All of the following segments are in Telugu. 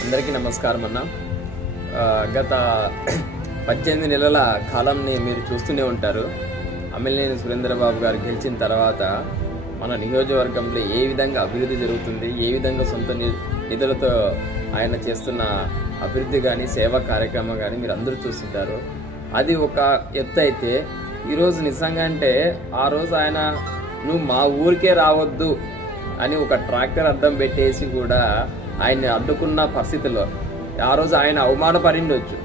అందరికీ నమస్కారం అన్న. గత 18 నెలల కాలంని మీరు చూస్తూనే ఉంటారు. అమ్మిలినేని సురేంద్రబాబు గారు గెలిచిన తర్వాత మన నియోజకవర్గంలో ఏ విధంగా అభివృద్ధి జరుగుతుంది, ఏ విధంగా సొంత నిధులతో ఆయన చేస్తున్న అభివృద్ధి కానీ సేవా కార్యక్రమం కానీ మీరు అందరూ చూస్తుంటారు. అది ఒక ఎత్తు అయితే ఈరోజు నిజంగా అంటే ఆ రోజు ఆయన నువ్వు మా ఊరికే రావద్దు అని ఒక ట్రాక్టర్ అద్దం పెట్టేసి కూడా ఆయన్ని అడ్డుకున్న పరిస్థితుల్లో ఆ రోజు ఆయన అవమానపడిండొచ్చు,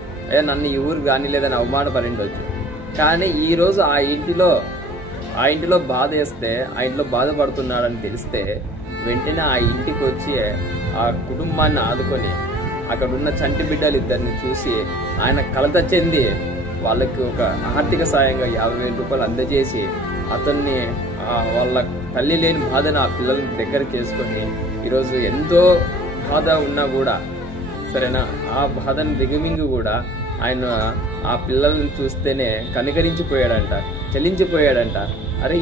నన్ను ఈ ఊరు కానీ లేదని అవమానపడిండొచ్చు. కానీ ఈరోజు ఆ ఇంటిలో బాధ వేస్తే ఆ ఇంట్లో బాధపడుతున్నాడని తెలిస్తే వెంటనే ఆ ఇంటికి వచ్చి ఆ కుటుంబాన్ని ఆదుకొని అక్కడున్న చంటి బిడ్డలు ఇద్దరిని చూసి ఆయన కలత చెంది వాళ్ళకి ఒక ఆర్థిక సాయంగా 50,000 రూపాయలు అందజేసి అతన్ని వాళ్ళ తల్లి లేని బాధను ఆ పిల్లల్ని దగ్గర చేసుకొని ఈరోజు ఎంతో బాధ ఉన్నా కూడా సరేనా ఆ బాధను దిగమింగి కూడా ఆయన ఆ పిల్లల్ని చూస్తేనే కనికరించిపోయాడంట, చలించిపోయాడంట. అరే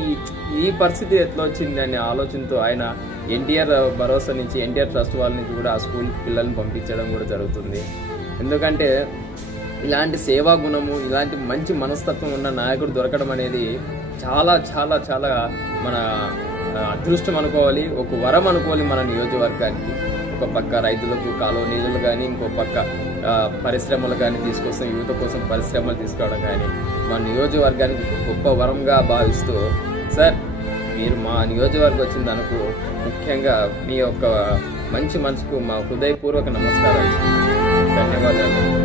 ఈ పరిస్థితి ఎట్లా వచ్చింది అనే ఆలోచనతో ఆయన ఎన్టీఆర్ భరోసా నుంచి, ఎన్టీఆర్ ట్రస్ట్ వాళ్ళ నుంచి కూడా ఆ స్కూల్కి పిల్లల్ని పంపించడం కూడా జరుగుతుంది. ఎందుకంటే ఇలాంటి సేవా గుణము, ఇలాంటి మంచి మనస్తత్వం ఉన్న నాయకుడు దొరకడం అనేది చాలా చాలా చాలా మన అదృష్టం అనుకోవాలి, ఒక వరం అనుకోవాలి మన నియోజకవర్గానికి. ఒక పక్క రైతులకు కాలువ నీళ్ళు కానీ, ఇంకో పక్క పరిశ్రమలు కానీ తీసుకొస్తాం, యువత కోసం పరిశ్రమలు తీసుకోవడం కానీ మన నియోజకవర్గానికి గొప్ప వరంగా భావిస్తూ, సార్ మీరు మా నియోజకవర్గం వచ్చిందనుకు ముఖ్యంగా మీ యొక్క మంచి మనసుకు మా హృదయపూర్వక నమస్కారాలు, ధన్యవాదాలు.